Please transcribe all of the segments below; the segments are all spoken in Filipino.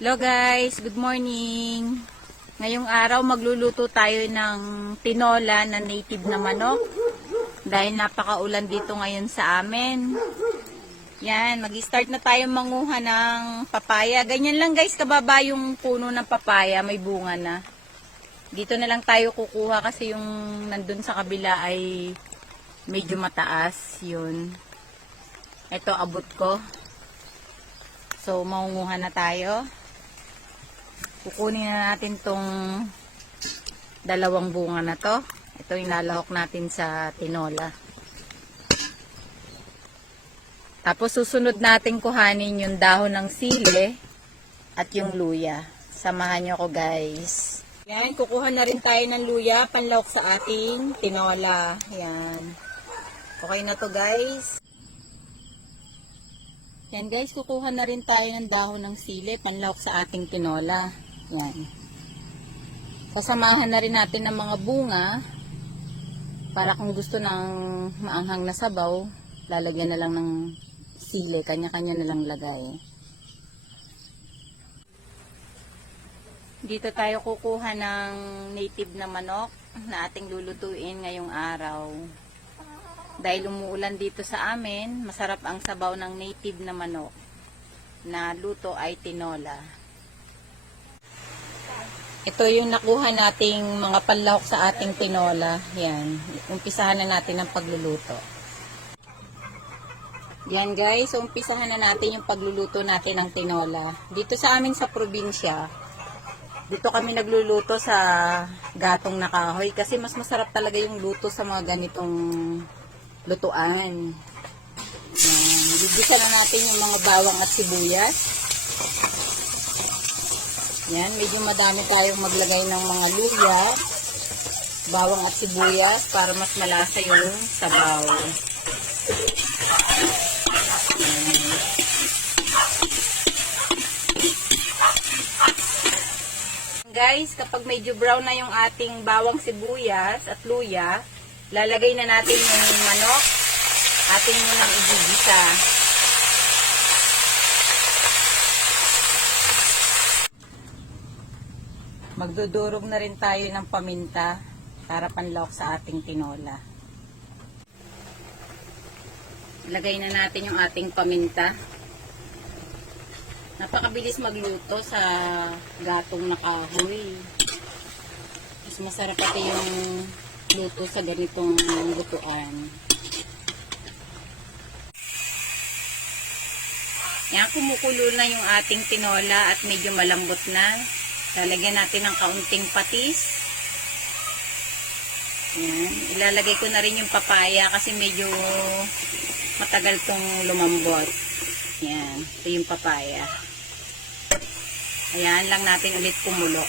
Hello guys, good morning. Ngayong araw magluluto tayo ng tinola na native na manok. Dahil napakaulan dito ngayon sa amin. Yan, mag-start na tayo manguha ng papaya. Ganyan lang guys, kababa yung puno ng papaya, may bunga na. Dito na lang tayo kukuha kasi yung nandun sa kabila ay medyo mataas. Yun. Ito abot ko. So, mangunguha na tayo. Kukunin na natin tong dalawang bunga na to. Ito yung lalahok natin sa tinola. Tapos susunod natin kuhanin yung dahon ng sili at yung luya. Samahan nyo ko guys. Yan, kukuha na rin tayo ng luya, panlahok sa ating tinola. Yan. Okay na to guys. Yan guys, kukuha na rin tayo ng dahon ng sili, panlahok sa ating tinola. Yan. Sasamahan na rin natin ng mga bunga para kung gusto ng maanghang na sabaw, lalagyan na lang ng sili, kanya-kanya na lang lagay. Dito tayo kukuha ng native na manok na ating lulutuin ngayong araw. Dahil umuulan dito sa amin, masarap ang sabaw ng native na manok na luto ay tinola. Ito yung nakuha nating mga panlahok sa ating tinola. Yan. Umpisahan na natin ang pagluluto. Yan guys, umpisahan na natin yung pagluluto natin ng tinola. Dito sa amin sa probinsya, dito kami nagluluto sa gatong na kahoy kasi mas masarap talaga yung luto sa mga ganitong lutuan. Yan. Bigisa na natin yung mga bawang at sibuyas. Yan, medyo madami tayong maglagay ng mga luya, bawang at sibuyas para mas malasa yung sabaw. Yan. Guys, kapag medyo brown na yung ating bawang sibuyas at luya, lalagay na natin yung manok, ating munang igigisa. Magdudurog na rin tayo ng paminta para panlahok sa ating tinola. Ilagay na natin yung ating paminta. Napakabilis magluto sa gatong na kahoy. Mas masarap pati yung luto sa ganitong lutuan. Yan, kumukulo na yung ating tinola at medyo malambot na. Lalagyan natin ng kaunting patis. Yan. Ilalagay ko na rin yung papaya kasi medyo matagal tong lumambot. Yan. Ito yung papaya. Ayan lang natin ulit kumulo.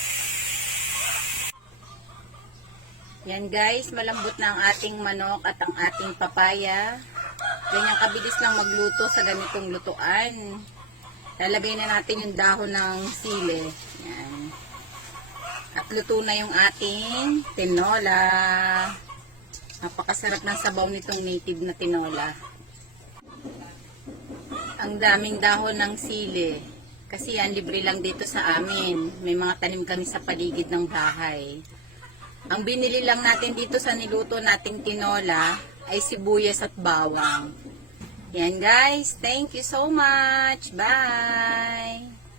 Yan guys, malambot na ang ating manok at ang ating papaya. Ganyan kabilis lang magluto sa ganitong lutuan. Lalagay na natin yung dahon ng sili. Yan. At luto na yung ating tinola. Napakasarap ng sabaw nitong native na tinola. Ang daming dahon ng sili. Kasi yan, libre lang dito sa amin. May mga tanim kami sa paligid ng bahay. Ang binili lang natin dito sa niluto nating tinola ay sibuyas at bawang. Yan guys, thank you so much. Bye!